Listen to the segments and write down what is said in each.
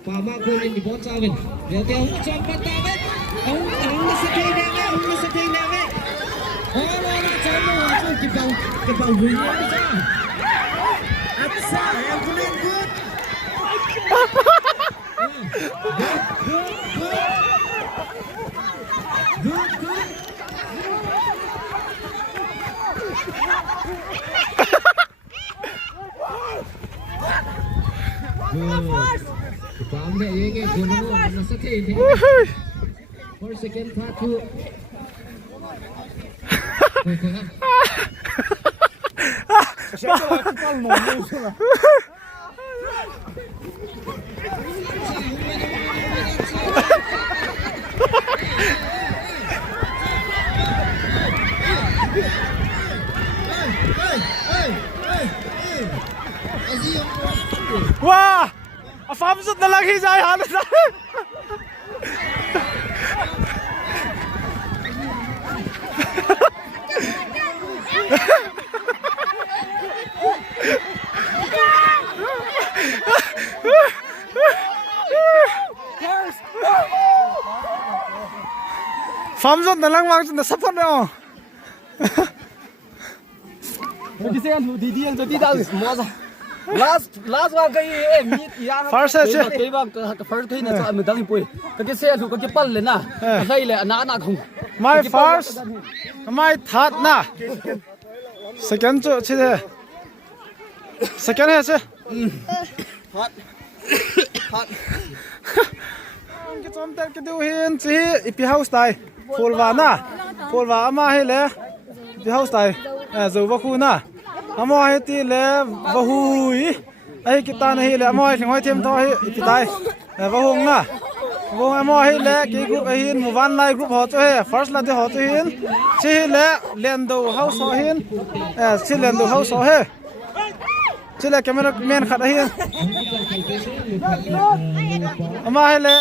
Pama kunin di bawah Cawin. Dia jumpa David. Ông sẽ thấy nè, ông sẽ thấy nè. Nó chạy vào cái bầu người nó đi ra. Anh sao em cứ lên good. Paham tak ye ke gunung mana sakit ini. For second part tu. Siapa lagi kalau mau sana? Wah, Afam sudah na lang hizay halos na. Fam sudah na lang wang sudah support na. Kasi ang didi ang didi daw mo sa. Last one cái meet yang First cái bang first cái này cho mình đăng pui cái xe thu cái pal lên na cái là na không My first, my third na. Second chu chi de. Second hai chu. hot Cái chom tel cái du hin chi ipi house tai. Fulwa ama he le. Ipi house tai. Zo ba khu na. Amo he ti le ba hui. Ai kita na he le amo thing hoi them tho he ipi tai. Ba hung na. Vong amo hi le cái group hin mu van lai group ho cho he first la de ho cho hin chi le lendo house ho hin chi lendo house ho he chi le camera man khat hin ama hi le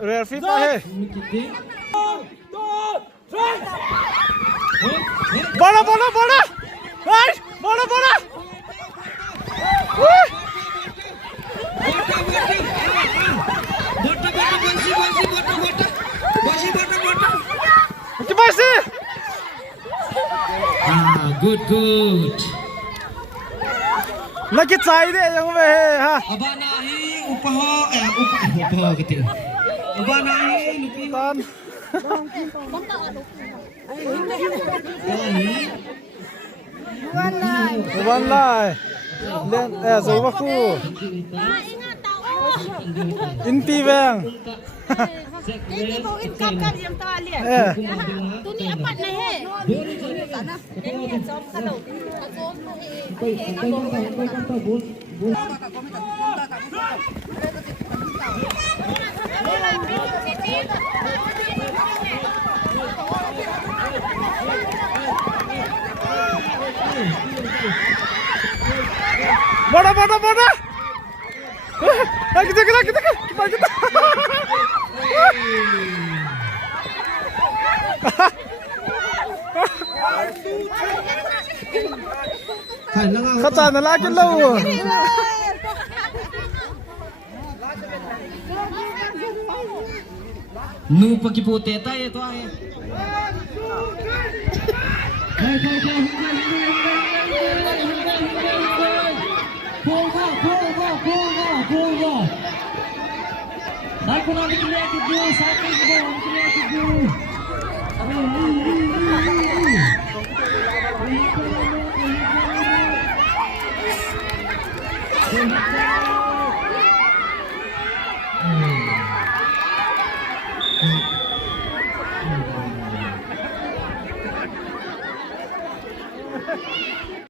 real free pa he bola right bola Masih. Good. Lagi cai deh yang be ha. Abanahi upaho gitu. Abanahi Tan. Bukan lah. Len zo aku. Inti bang. Ini mau income yang tahu lihat. Tu ni apa nih he? Sana. Ini yang jom kalau. Mana. Kita. Kata na lagi lâu. Nu pakai putih tay itu ay. Pull. Naik kuna dikira kidu, satu kidu, dikira kidu.